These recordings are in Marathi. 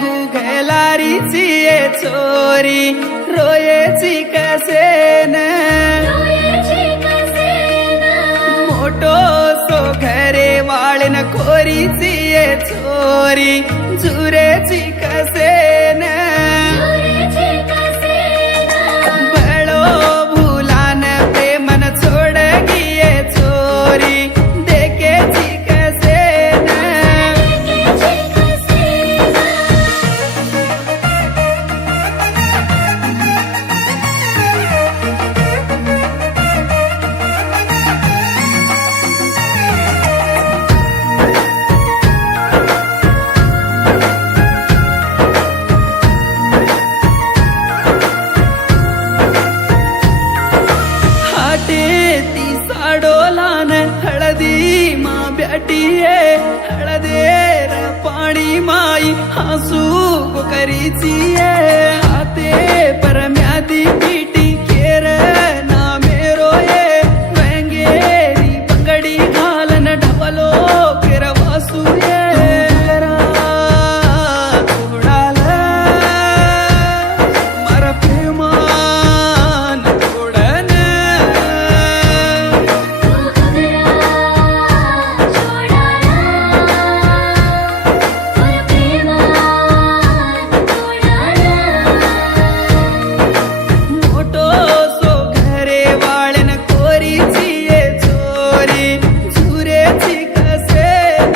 गुघलारीची ये चोरी रोयेची कसेन मोठो सो घरे वाळन खोरीची ये चोरी जुरेची कसेन बळो भूलान प्रेमन छोड गिये चोरी देखेची कसेन ती साडोलान हळदी मा ब्याटिये हळदेर पाणी माई हसू करीची हाते परम्यादी पीटी केर ना मेरो ये वेंगेरी पंगडी घालन ढवलो केर वासू उडाल मर प्रेमान उडन मोठो सो घरे वाळन कोरीची ये चोरी झुरेची कसेन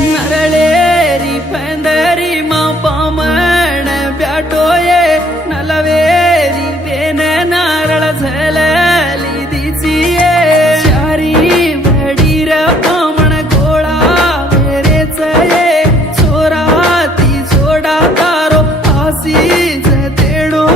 नरळेरी पंदरी मा पामण ब्याटोये नलवेरी बेन नारळ झलली दिचिये चारी वडीर पामण गोळा वेरेच ये चोराती जोडा तारो आसी जतेडो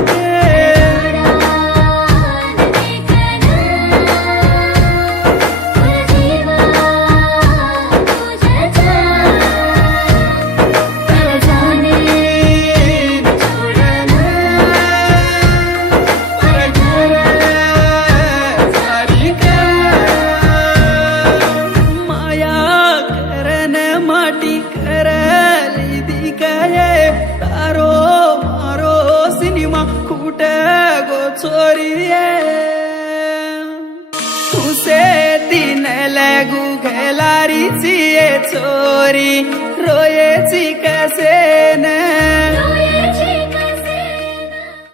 माया करन माटी करली दिकाये तारो मारो सिनेमा खूट गो चोरिये तुसे तीन लगू घलारीची ये चोरी रोयेची कसेन